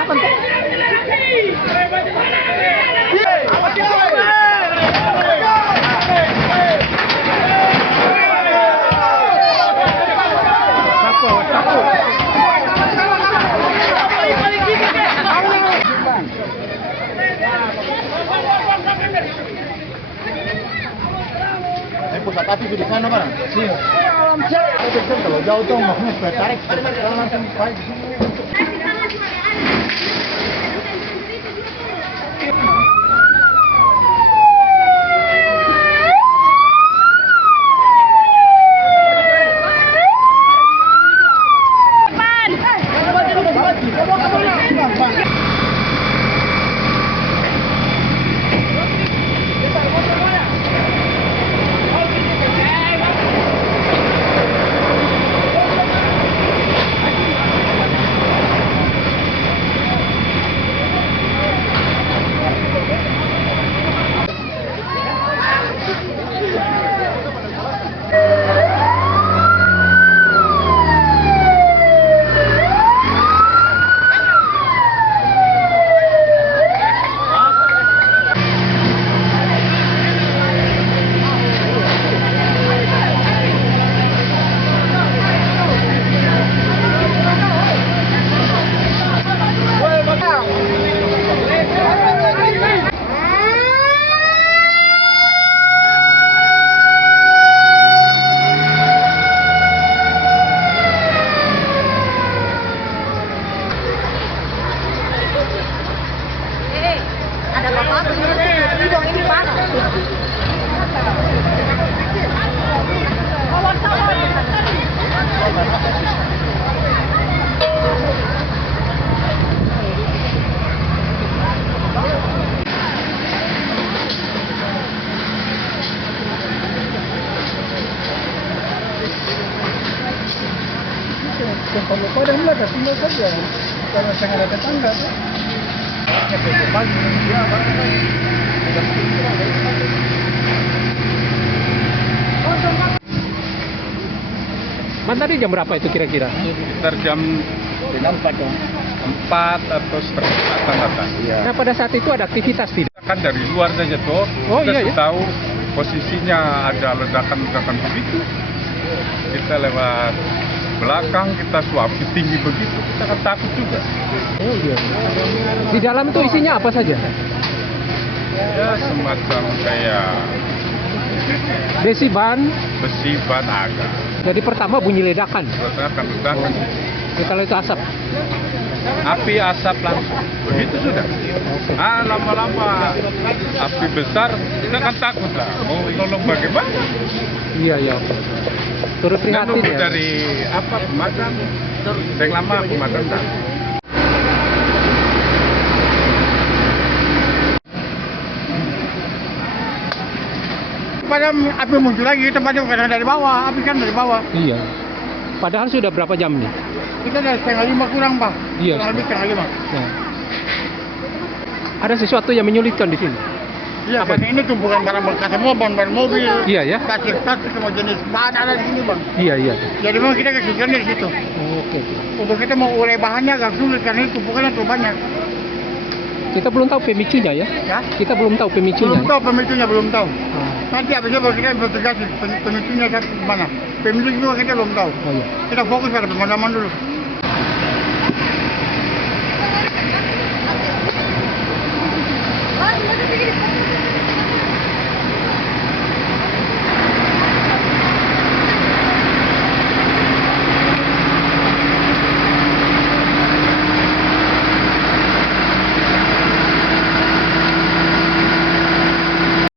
ledakan tuh. Pusat api di sana barang. Iya. Kalau jauh tuh makanya supaya tarik, kalau langsung baik. Kalau padam lah kasih saja. Kalau saya ada tetangga tuh. Ya besok pagi dia Man tadi jam berapa itu kira-kira? Sekitar jam 4 atau setengah akan datang. Nah pada saat itu ada aktivitas tidak? Kan dari luar saja tuh. Oh, kita iya, ya? tahu posisinya ada ledakan-ledakan begitu. Kita lewat belakang, kita suapi tinggi begitu, kita kan takut juga. Oh iya. Di dalam tuh isinya apa saja? Ya semacam kayak Besi ban. besi ban agak. Jadi pertama bunyi ledakan. Ledakan. Ya, kalau itu asap. Api asap langsung. Begitu sudah. Lama-lama api besar, kita kan takut lah. Mau nolong bagaimana? Iya iya. Turut prihatin ya. Dari pemadam. Yang lama pemadam tak. Padam api muncul lagi, kita padam karena dari bawah, api kan dari bawah. Iya. Padahal sudah berapa jam nih? Kita dari 4:30 kurang, Pak. Iya. Kurang lebih 4:30. Ya. Ada sesuatu yang menyulitkan di sini. Iya, karena ini tumpukan barang bekas semua, ban mobil. Iya ya. Kasir semua jenis bahan ada di sini, Bang. Iya iya. Jadi memang kita kesulitan di situ. Oke. Untuk kita mau urai bahannya agak sulit karena ini tumpukannya terlalu banyak. Kita belum tahu pemicunya ya. Ya? Kita belum tahu pemicunya. Belum tahu pemicunya, belum tahu. Ah. Nanti habisnya baru kita investigasi pemicunya mana. Pemicu juga kita belum tahu. Oh iya. Kita fokus pada pemadaman dulu. Oh,